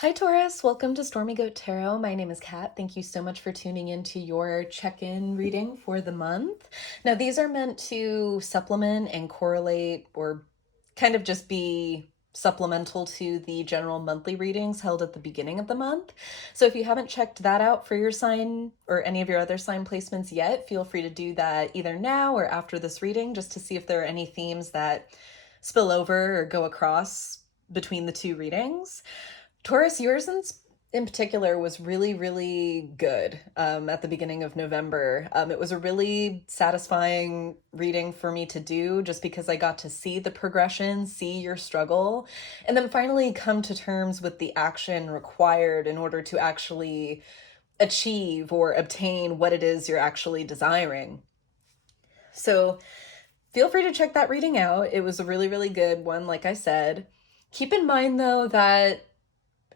Hi, Taurus. Welcome to Stormy Goat Tarot. My name is Kat. Thank you so much for tuning into your check-in reading for the month. Now, these are meant to supplement and correlate or kind of just be supplemental to the general monthly readings held at the beginning of the month. So if you haven't checked that out for your sign or any of your other sign placements yet, feel free to do that either now or after this reading just to see if there are any themes that spill over or go across between the two readings. Taurus, yours in particular was really, really good at the beginning of November. It was a really satisfying reading for me to do just because I got to see the progression, see your struggle, and then finally come to terms with the action required in order to actually achieve or obtain what it is you're actually desiring. So feel free to check that reading out. It was a really, really good one, like I said. Keep in mind, though, that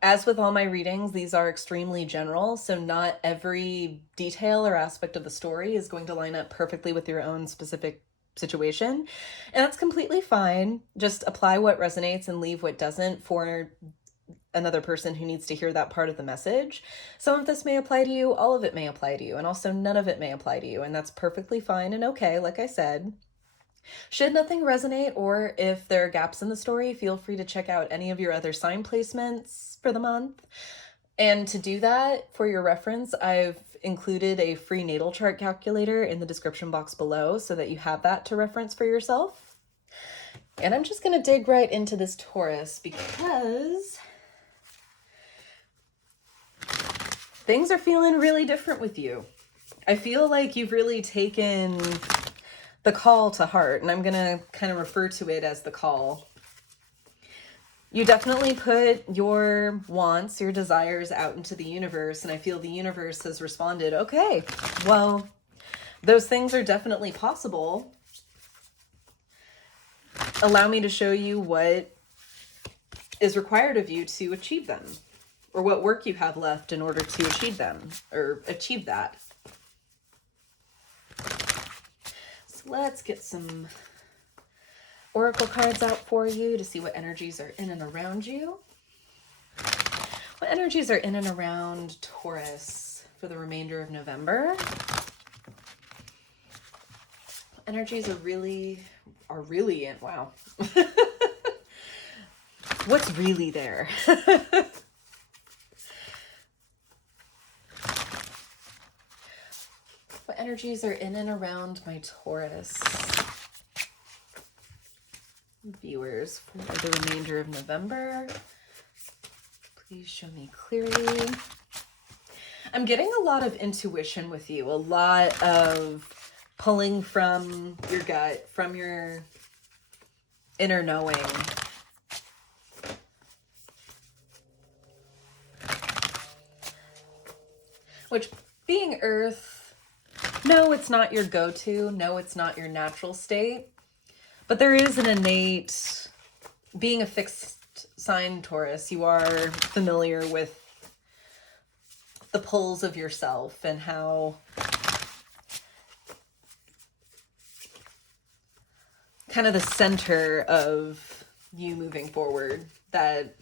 as with all my readings, these are extremely general, so not every detail or aspect of the story is going to line up perfectly with your own specific situation. And that's completely fine. Just apply what resonates and leave what doesn't for another person who needs to hear that part of the message. Some of this may apply to you, all of it may apply to you, and also none of it may apply to you, and that's perfectly fine and okay, like I said. Should nothing resonate, or if there are gaps in the story, feel free to check out any of your other sign placements for the month. And to do that, for your reference, I've included a free natal chart calculator in the description box below so that you have that to reference for yourself. And I'm just going to dig right into this Taurus because things are feeling really different with you. I feel like you've really taken the call to heart, and I'm going to kind of refer to it as the call. You definitely put your wants, your desires out into the universe, and I feel the universe has responded, okay, well, those things are definitely possible. Allow me to show you what is required of you to achieve them, or what work you have left in order to achieve them, or achieve that. Let's get some oracle cards out for you to see what energies are in and around you. What energies are in and around Taurus for the remainder of November? What energies are really in? Wow. What's really there? What energies are in and around my Taurus viewers for the remainder of November? Please show me clearly. I'm getting a lot of intuition with you, a lot of pulling from your gut, from your inner knowing. Which, being Earth, no, it's not your go-to. No, it's not your natural state. But there is an innate, being a fixed sign Taurus, you are familiar with the pulls of yourself and how kind of the center of you moving forward, that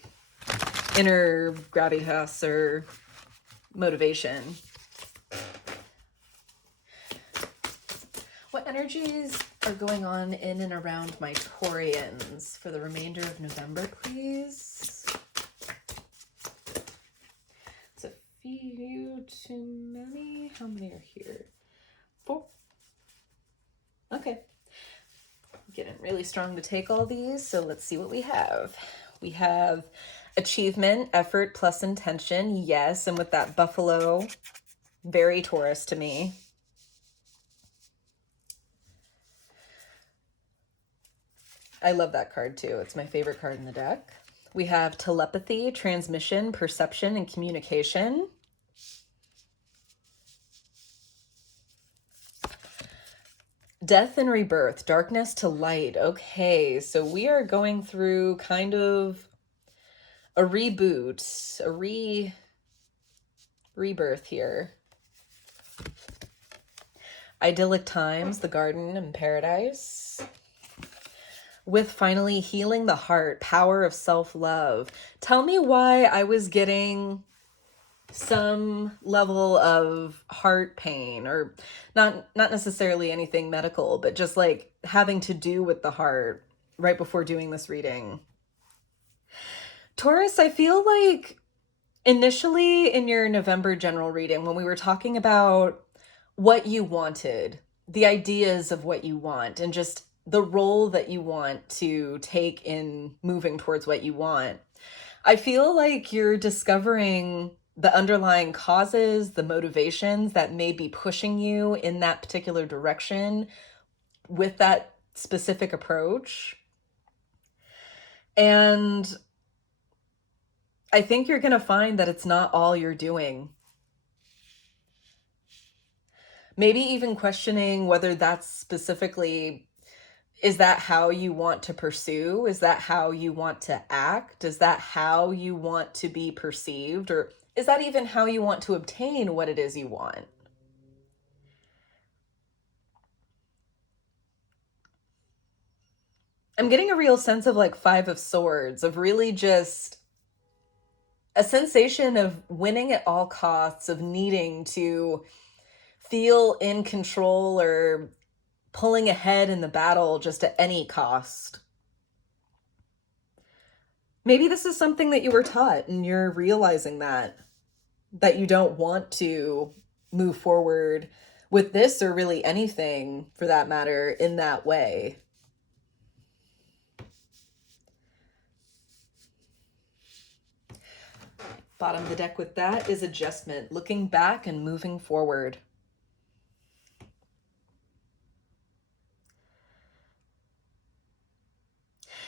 inner gravitas or motivation. What energies are going on in and around my Taurians for the remainder of November, please? It's a few too many. How many are here? 4. Okay. Getting really strong to take all these, so let's see what we have. We have achievement, effort plus intention. Yes, and with that buffalo, very Taurus to me. I love that card too. It's my favorite card in the deck. We have telepathy, transmission, perception, and communication. Death and rebirth, darkness to light. Okay, so we are going through kind of a reboot, a rebirth here. Idyllic times, the garden and paradise. with finally healing the heart, power of self-love. Tell me why I was getting some level of heart pain, or not necessarily anything medical, but just like having to do with the heart right before doing this reading. Taurus, I feel like initially in your November general reading, when we were talking about what you wanted, the ideas of what you want, and just the role that you want to take in moving towards what you want, I feel like you're discovering the underlying causes, the motivations that may be pushing you in that particular direction with that specific approach. And I think you're going to find that it's not all you're doing. Maybe even questioning whether that's specifically, is that how you want to pursue? Is that how you want to act? Is that how you want to be perceived? Or is that even how you want to obtain what it is you want? I'm getting a real sense of like Five of Swords, of really just a sensation of winning at all costs, of needing to feel in control or pulling ahead in the battle just at any cost. Maybe this is something that you were taught and you're realizing that you don't want to move forward with this, or really anything for that matter, in that way. Bottom of the deck with that is adjustment, looking back and moving forward.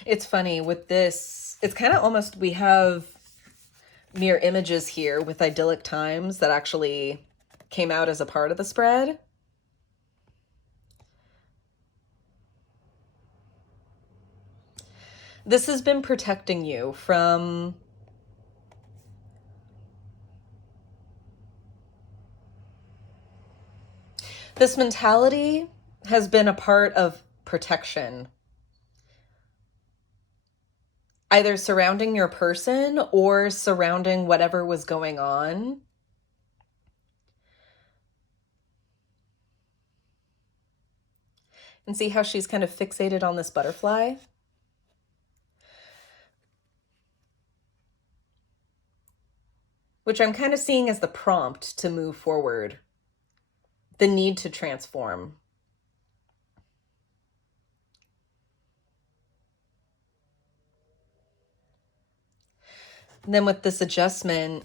It's funny with this, it's kind of almost, we have mirror images here with idyllic times that actually came out as a part of the spread. This has been protecting you from this mentality, has been a part of protection, either surrounding your person or surrounding whatever was going on. And see how she's kind of fixated on this butterfly? Which I'm kind of seeing as the prompt to move forward, the need to transform. And then with this adjustment,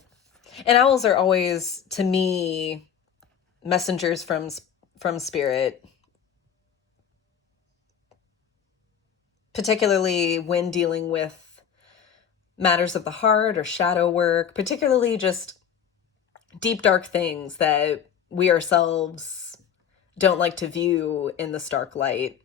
and owls are always, to me, messengers from spirit, particularly when dealing with matters of the heart or shadow work, particularly just deep, dark things that we ourselves don't like to view in the stark light.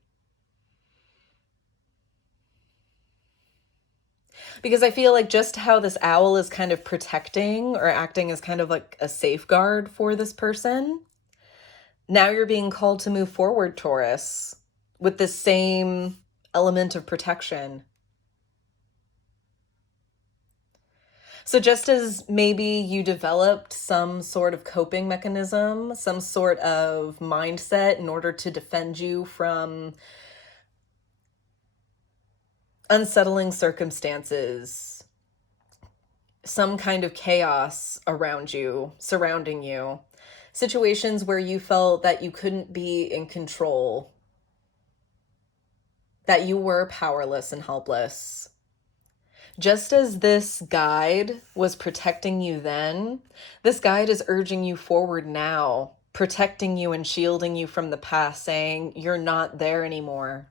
Because I feel like just how this owl is kind of protecting or acting as kind of like a safeguard for this person, now you're being called to move forward, Taurus, with this same element of protection. So just as maybe you developed some sort of coping mechanism, some sort of mindset in order to defend you from unsettling circumstances, some kind of chaos around you, surrounding you, situations where you felt that you couldn't be in control, that you were powerless and helpless. Just as this guide was protecting you then, this guide is urging you forward now, protecting you and shielding you from the past, saying you're not there anymore.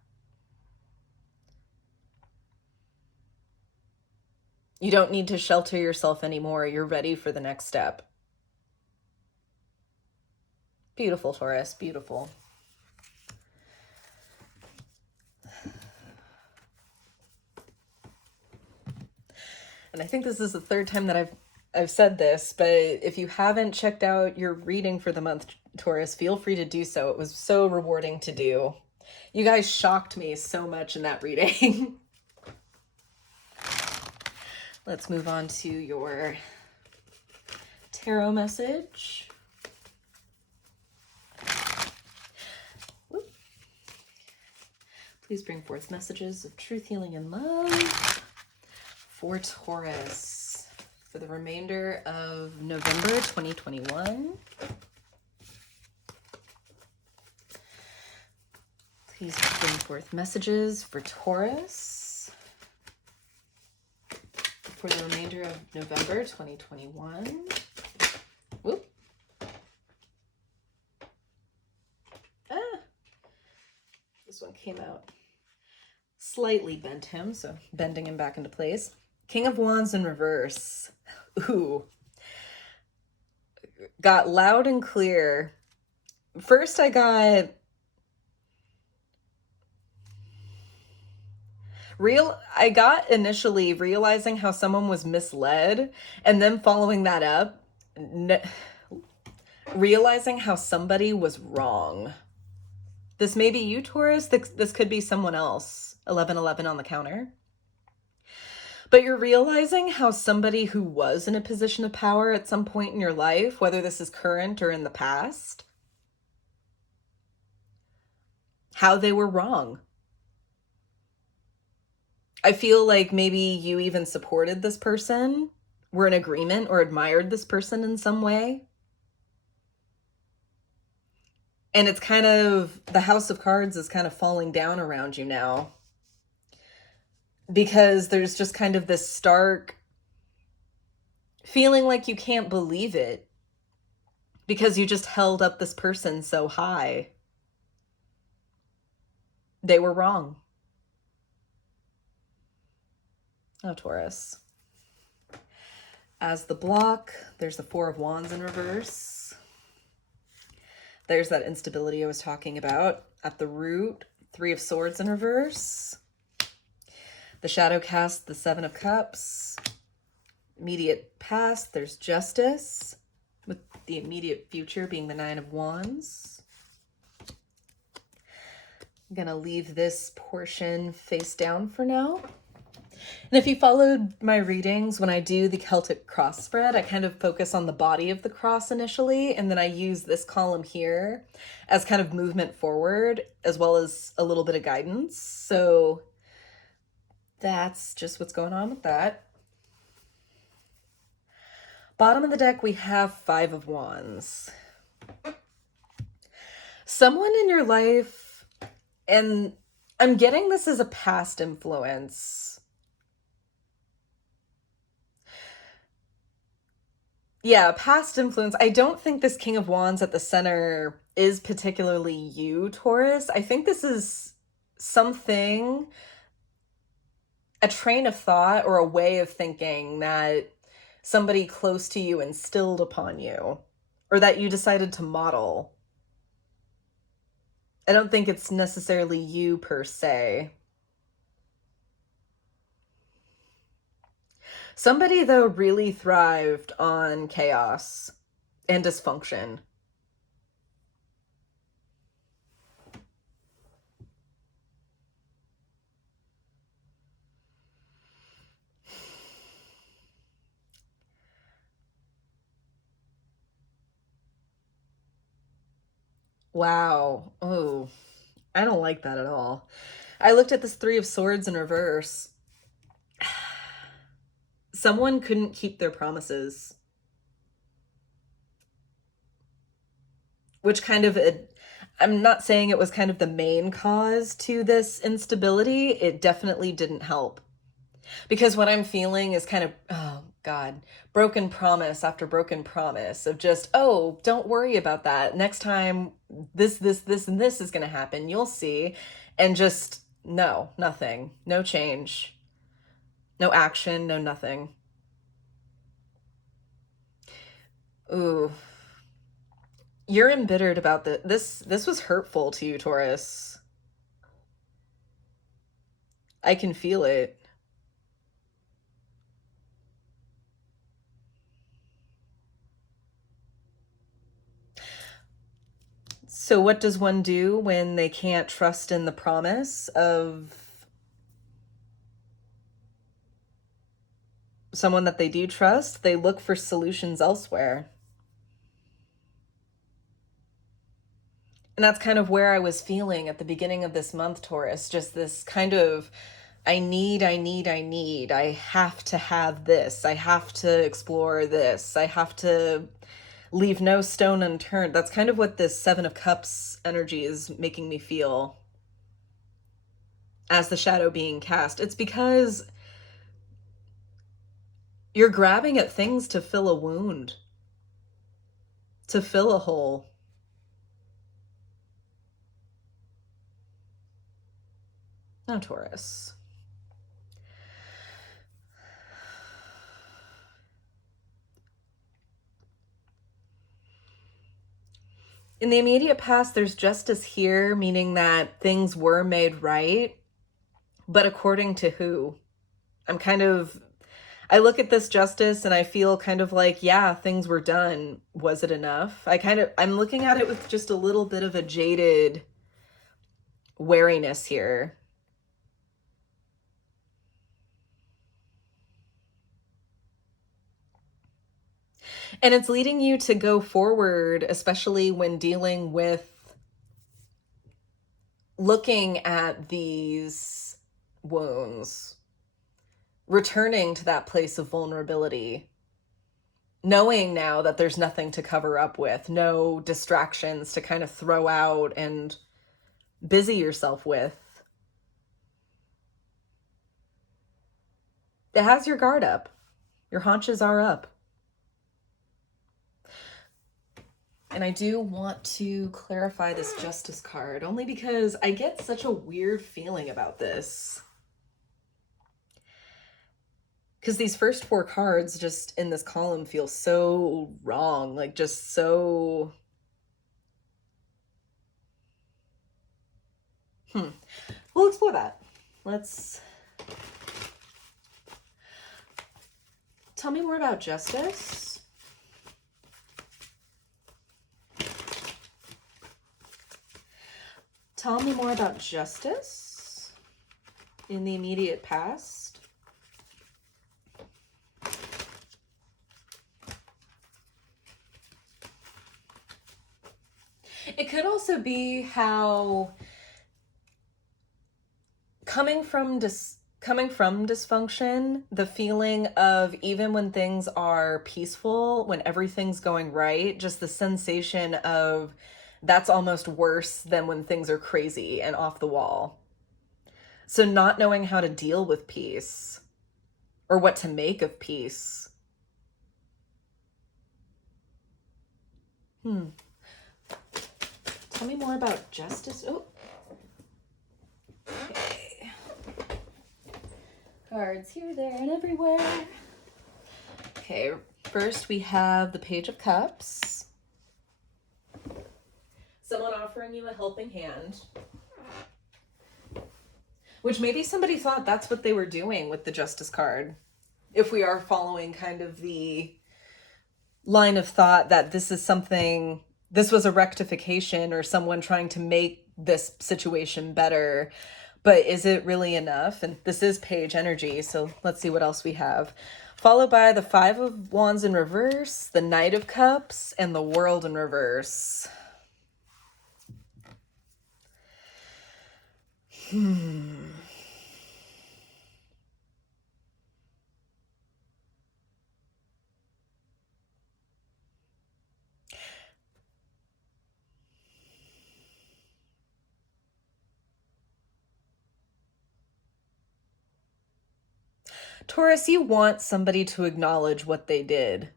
You don't need to shelter yourself anymore. You're ready for the next step. Beautiful, Taurus, beautiful. And I think this is the third time that I've said this, but if you haven't checked out your reading for the month, Taurus, feel free to do so. It was so rewarding to do. You guys shocked me so much in that reading. Let's move on to your tarot message. Whoop. Please bring forth messages of truth, healing, and love for Taurus for the remainder of November 2021. Please bring forth messages for Taurus for the remainder of November 2021. Whoop. This one came out slightly bent him, so bending him back into place. King of Wands in reverse. Ooh. Got loud and clear. First I got initially realizing how someone was misled, and then following that up, realizing how somebody was wrong. This may be you, Taurus. This could be someone else. 1111 on the counter. But you're realizing how somebody who was in a position of power at some point in your life, whether this is current or in the past, how they were wrong. I feel like maybe you even supported this person, were in agreement, or admired this person in some way. And it's kind of, the House of Cards is kind of falling down around you now. Because there's just kind of this stark feeling like you can't believe it. Because you just held up this person so high. They were wrong. Oh, Taurus. As the block, there's the Four of Wands in reverse. There's that instability I was talking about. At the root, Three of Swords in reverse. The shadow cast, the Seven of Cups. Immediate past, there's Justice. With the immediate future being the Nine of Wands. I'm going to leave this portion face down for now. And if you followed my readings, when I do the Celtic cross spread, I kind of focus on the body of the cross initially, and then I use this column here as kind of movement forward, as well as a little bit of guidance. So that's just what's going on with that. Bottom of the deck, we have Five of Wands. Someone in your life, and I'm getting this as a past influence. Yeah, past influence. I don't think this King of Wands at the center is particularly you, Taurus. I think this is something, a train of thought or a way of thinking that somebody close to you instilled upon you, or that you decided to model. I don't think it's necessarily you per se. Somebody, though, really thrived on chaos and dysfunction. Wow. Oh, I don't like that at all. I looked at this Three of Swords in reverse. Someone couldn't keep their promises. Which kind of, I'm not saying it was kind of the main cause to this instability. It definitely didn't help. Because what I'm feeling is kind of, oh God, broken promise after broken promise of just, oh, don't worry about that. Next time, this, and this is going to happen. You'll see. And just, no, nothing. No change. No action, no nothing. Ooh. You're embittered about this was hurtful to you, Taurus. I can feel it. So what does one do when they can't trust in the promise of someone that they do trust? They look for solutions elsewhere. And that's kind of where I was feeling at the beginning of this month, Taurus. Just this kind of, I need. I have to have this. I have to explore this. I have to leave no stone unturned. That's kind of what this Seven of Cups energy is making me feel as the shadow being cast. It's because you're grabbing at things to fill a wound, to fill a hole. Now, Taurus. In the immediate past, there's justice here, meaning that things were made right. But according to who? I look at this justice and I feel kind of like, yeah, things were done. Was it enough? I'm looking at it with just a little bit of a jaded wariness here. And it's leading you to go forward, especially when dealing with looking at these wounds, returning to that place of vulnerability, knowing now that there's nothing to cover up with, no distractions to kind of throw out and busy yourself with. It has your guard up. Your haunches are up. And I do want to clarify this Justice card, only because I get such a weird feeling about this. Because these first four cards just in this column feel so wrong, like just so... We'll explore that. Let's... Tell me more about justice. Tell me more about justice in the immediate past. It could also be how coming from dysfunction, the feeling of even when things are peaceful, when everything's going right, just the sensation of that's almost worse than when things are crazy and off the wall. So not knowing how to deal with peace or what to make of peace. Tell me more about justice. Oh. Okay. Cards here, there, and everywhere. Okay, first we have the Page of Cups. Someone offering you a helping hand. Which maybe somebody thought that's what they were doing with the Justice card. If we are following kind of the line of thought that this was a rectification or someone trying to make this situation better. But is it really enough? And this is Page energy, so let's see what else we have. Followed by the Five of Wands in reverse, the Knight of Cups, and the World in reverse. Taurus, you want somebody to acknowledge what they did.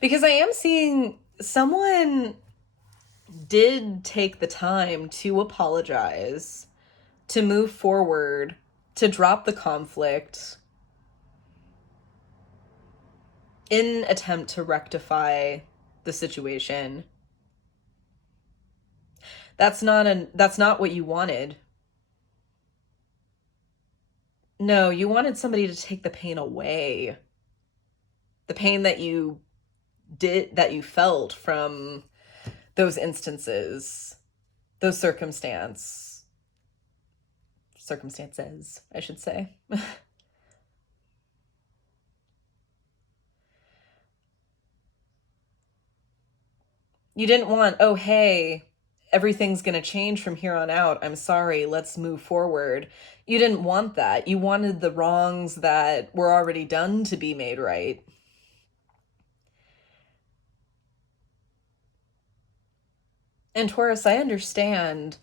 Because I am seeing someone did take the time to apologize, to move forward, to drop the conflict in attempt to rectify the situation. That's not what you wanted. No, you wanted somebody to take the pain away. The pain that you felt from those instances, those circumstances, I should say. You didn't want, oh, hey, everything's going to change from here on out. I'm sorry, let's move forward. You didn't want that. You wanted the wrongs that were already done to be made right. And Taurus, I understand.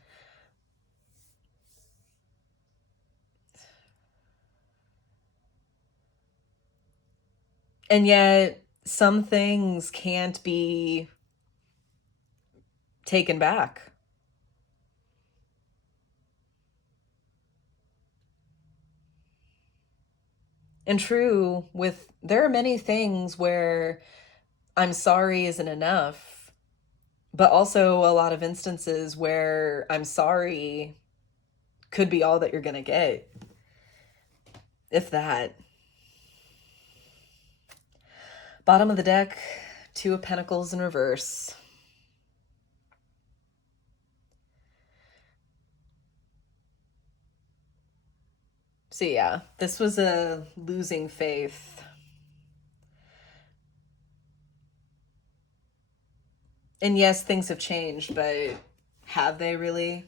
And yet, some things can't be taken back. And true, there are many things where I'm sorry isn't enough, but also a lot of instances where I'm sorry could be all that you're going to get, if that. Bottom of the deck, Two of Pentacles in reverse. So yeah, this was a losing faith. And yes, things have changed, but have they really?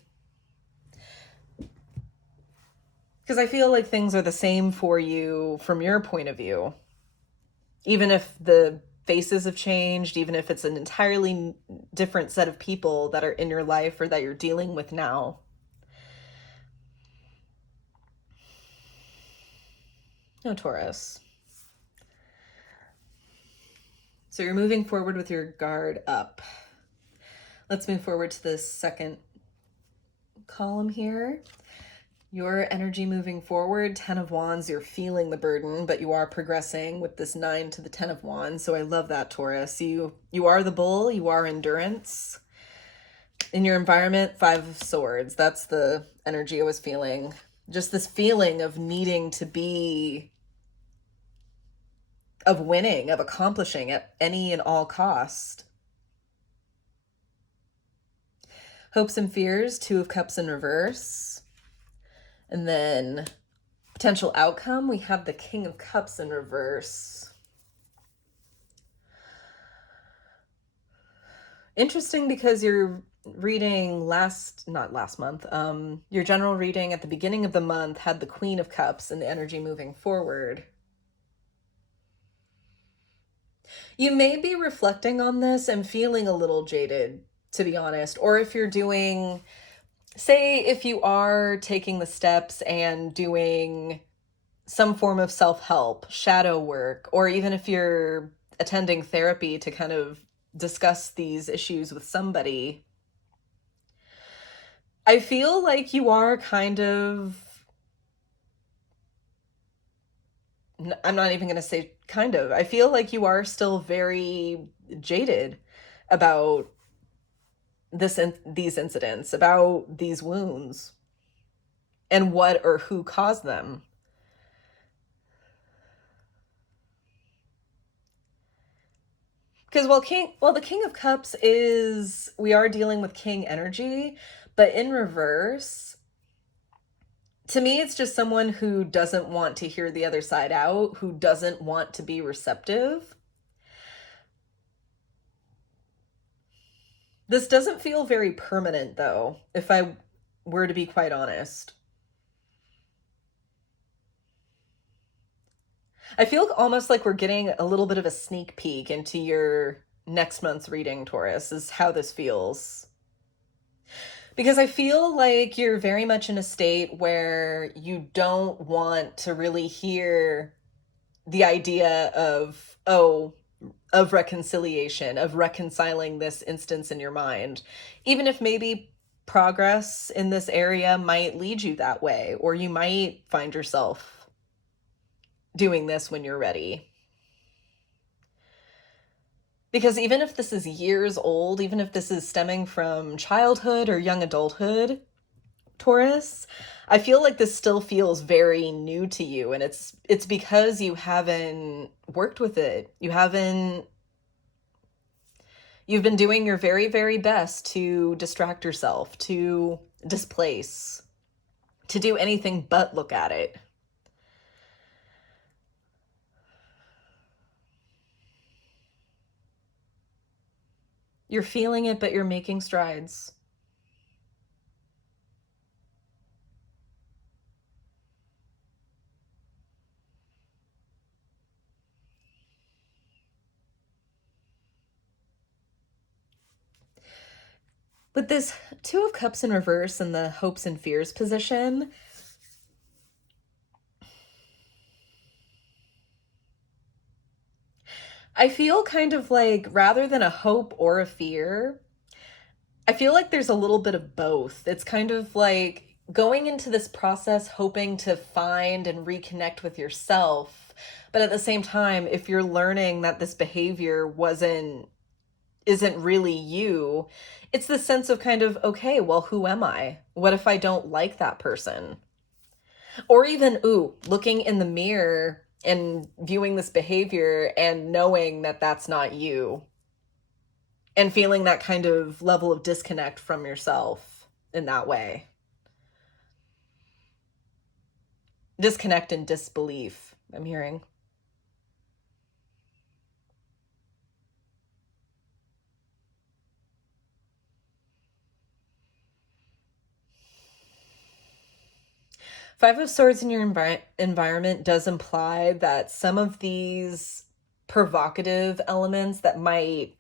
Because I feel like things are the same for you from your point of view. Even if the faces have changed, even if it's an entirely different set of people that are in your life or that you're dealing with now. No, Taurus. So you're moving forward with your guard up. Let's move forward to the second column here. Your energy moving forward, 10 of Wands, you're feeling the burden, but you are progressing with this 9 to the 10 of Wands. So I love that, Taurus. You are the bull, you are endurance. In your environment, 5 of Swords. That's the energy I was feeling. Just this feeling of needing to be, of winning, of accomplishing at any and all cost. Hopes and fears, 2 of Cups in reverse. And then potential outcome, we have the King of Cups in reverse. Interesting, because you're reading not last month, your general reading at the beginning of the month had the Queen of Cups and the energy moving forward. You may be reflecting on this and feeling a little jaded, to be honest. Or if you're doing, say, if you are taking the steps and doing some form of self-help, shadow work, or even if you're attending therapy to kind of discuss these issues with somebody, I feel like you are kind of, I'm not even going to say kind of, I feel like you are still very jaded about these incidents, about these wounds, and what or who caused them. Because while the King of Cups is, we are dealing with King energy, but in reverse, to me, it's just someone who doesn't want to hear the other side out, who doesn't want to be receptive. This doesn't feel very permanent, though, if I were to be quite honest. I feel almost like we're getting a little bit of a sneak peek into your next month's reading, Taurus, is how this feels. Because I feel like you're very much in a state where you don't want to really hear the idea of, of reconciliation, of reconciling this instance in your mind. Even if maybe progress in this area might lead you that way, or you might find yourself doing this when you're ready. Because even if this is years old, even if this is stemming from childhood or young adulthood, Taurus, I feel like this still feels very new to you, and it's because you haven't worked with it. You You've been doing your very, very best to distract yourself, to displace, to do anything but look at it. You're feeling it, but you're making strides. With this Two of Cups in reverse and the hopes and fears position, I feel kind of like rather than a hope or a fear, I feel like there's a little bit of both. It's kind of like going into this process hoping to find and reconnect with yourself. But at the same time, if you're learning that this behavior isn't really you, it's the sense of kind of, okay, well, who am I? What if I don't like that person? Or even, looking in the mirror and viewing this behavior and knowing that that's not you and feeling that kind of level of disconnect from yourself in that way. Disconnect and disbelief, I'm hearing. Five of Swords in your environment does imply that some of these provocative elements that might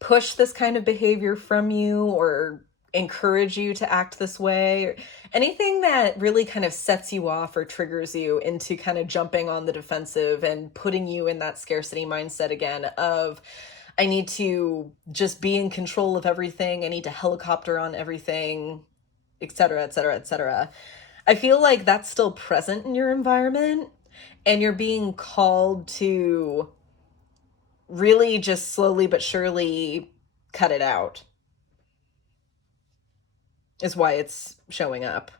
push this kind of behavior from you or encourage you to act this way, or anything that really kind of sets you off or triggers you into kind of jumping on the defensive and putting you in that scarcity mindset again of, I need to just be in control of everything, I need to helicopter on everything, etc., etc., etc. I feel like that's still present in your environment, and you're being called to really just slowly but surely cut it out, is why it's showing up.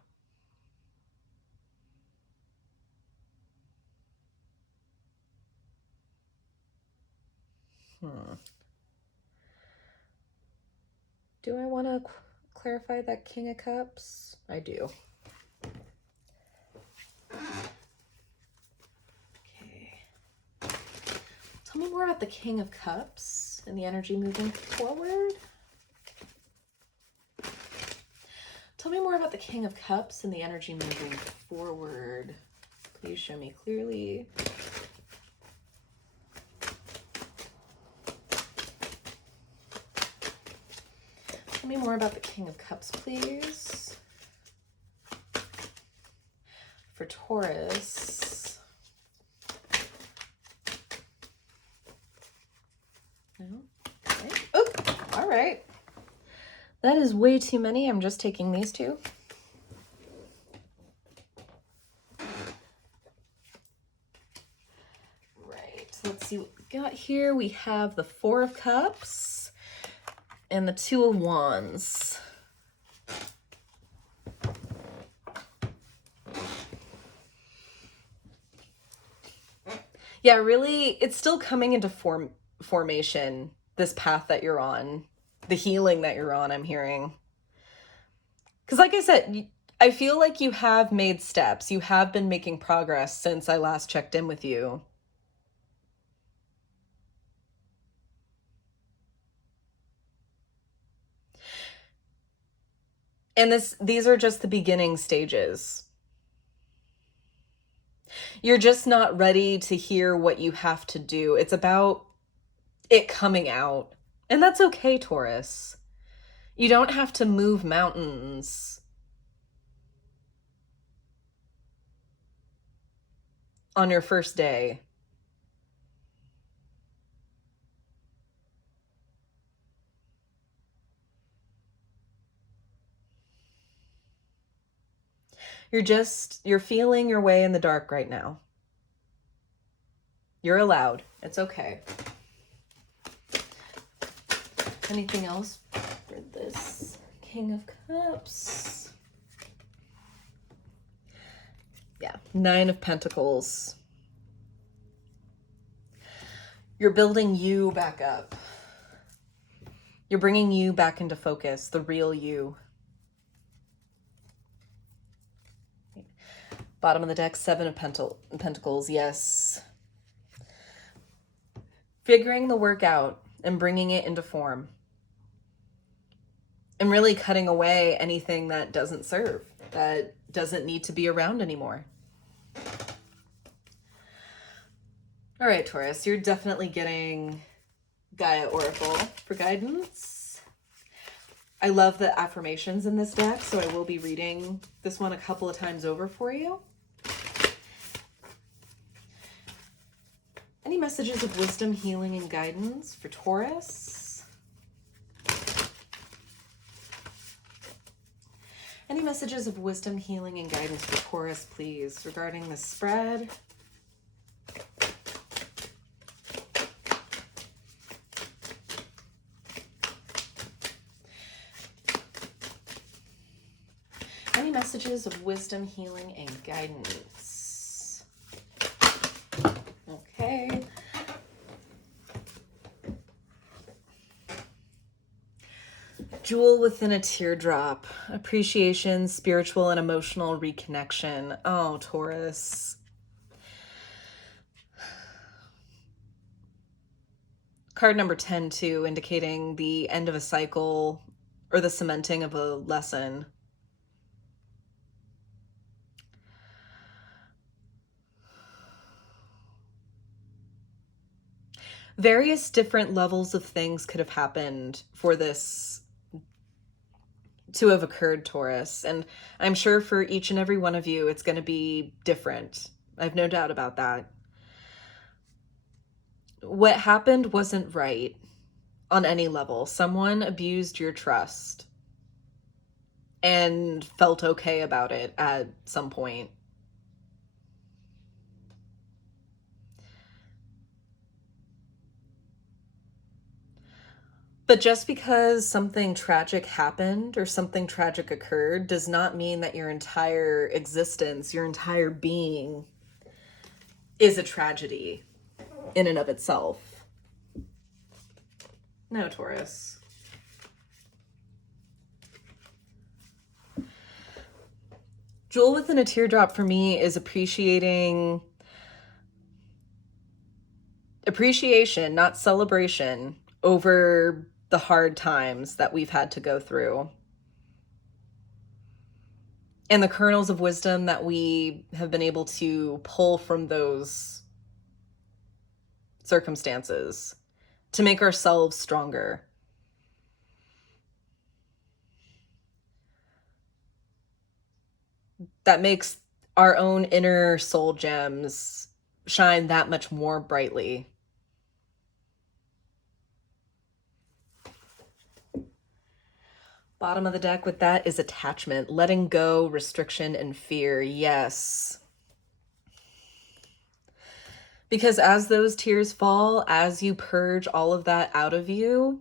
Do I want to clarify that King of Cups? I do. Okay. Tell me more about the King of Cups and the energy moving forward. Tell me more about the King of Cups and the energy moving forward. Please show me clearly. Tell me more about the King of Cups, please. For Taurus. No? Okay. Oh, all right. That is way too many. I'm just taking these two. Right. So let's see what we got here. We have the Four of Cups and the Two of Wands. Yeah, really, it's still coming into formation, this path that you're on, the healing that you're on, I'm hearing. Because like I said, I feel like you have made steps. You have been making progress since I last checked in with you. And these are just the beginning stages. You're just not ready to hear what you have to do. It's about it coming out. And that's okay, Taurus. You don't have to move mountains on your first day. You're feeling your way in the dark right now. You're allowed. It's okay. Anything else for this King of Cups? Yeah, Nine of Pentacles. You're building you back up. You're bringing you back into focus, the real you. Bottom of the deck, Seven of Pentacles. Yes. Figuring the work out and bringing it into form. And really cutting away anything that doesn't serve, that doesn't need to be around anymore. All right, Taurus, you're definitely getting Gaia Oracle for guidance. I love the affirmations in this deck, so I will be reading this one a couple of times over for you. Any messages of wisdom, healing, and guidance for Taurus? Any messages of wisdom, healing, and guidance for Taurus, please, regarding the spread? Any messages of wisdom, healing, and guidance? Okay. Jewel within a teardrop. Appreciation, spiritual and emotional reconnection. Oh, Taurus. Card number 10, too, indicating the end of a cycle or the cementing of a lesson. Various different levels of things could have happened for this to have occurred, Taurus. And I'm sure for each and every one of you, it's going to be different. I have no doubt about that. What happened wasn't right on any level. Someone abused your trust and felt okay about it at some point. But just because something tragic happened or something tragic occurred does not mean that your entire existence, your entire being is a tragedy in and of itself. No, Taurus. Jewel within a teardrop for me is appreciation, not celebration, over the hard times that we've had to go through. And the kernels of wisdom that we have been able to pull from those circumstances to make ourselves stronger. That makes our own inner soul gems shine that much more brightly. Bottom of the deck with that is attachment, letting go, restriction, and fear. Yes. Because as those tears fall, as you purge all of that out of you,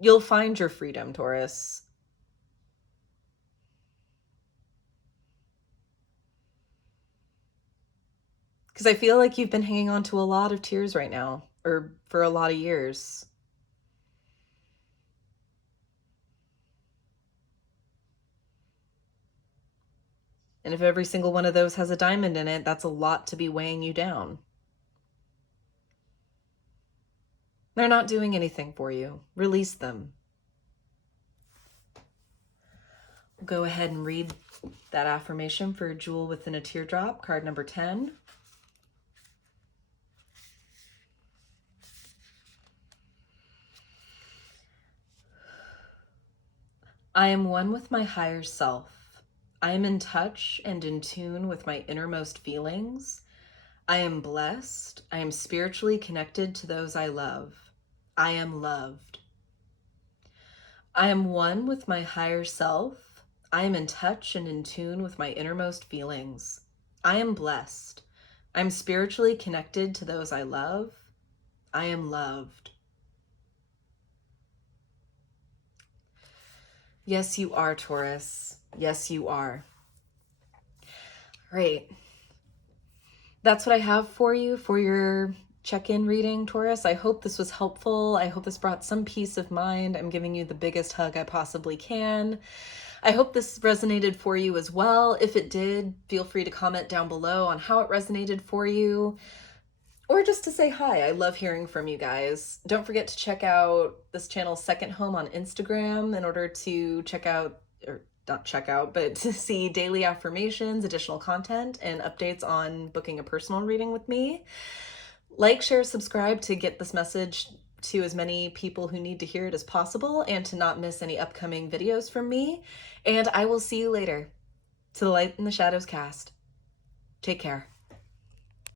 you'll find your freedom, Taurus. Because I feel like you've been hanging on to a lot of tears right now, or for a lot of years. And if every single one of those has a diamond in it, that's a lot to be weighing you down. They're not doing anything for you. Release them. Go ahead and read that affirmation for Jewel within a teardrop, card number 10. I am one with my higher self. I am in touch and in tune with my innermost feelings. I am blessed. I am spiritually connected to those I love. I am loved. I am one with my higher self. I am in touch and in tune with my innermost feelings. I am blessed. I am spiritually connected to those I love. I am loved. Yes, you are, Taurus. Yes, you are. All right. That's what I have for you for your check-in reading, Taurus. I hope this was helpful. I hope this brought some peace of mind. I'm giving you the biggest hug I possibly can. I hope this resonated for you as well. If it did, feel free to comment down below on how it resonated for you, or just to say hi. I love hearing from you guys. Don't forget to check out this channel's second home on Instagram in order to check out, or not check out, but to see daily affirmations, additional content, and updates on booking a personal reading with me. Like, share, subscribe to get this message to as many people who need to hear it as possible and to not miss any upcoming videos from me. And I will see you later. To the light and the shadows cast. Take care.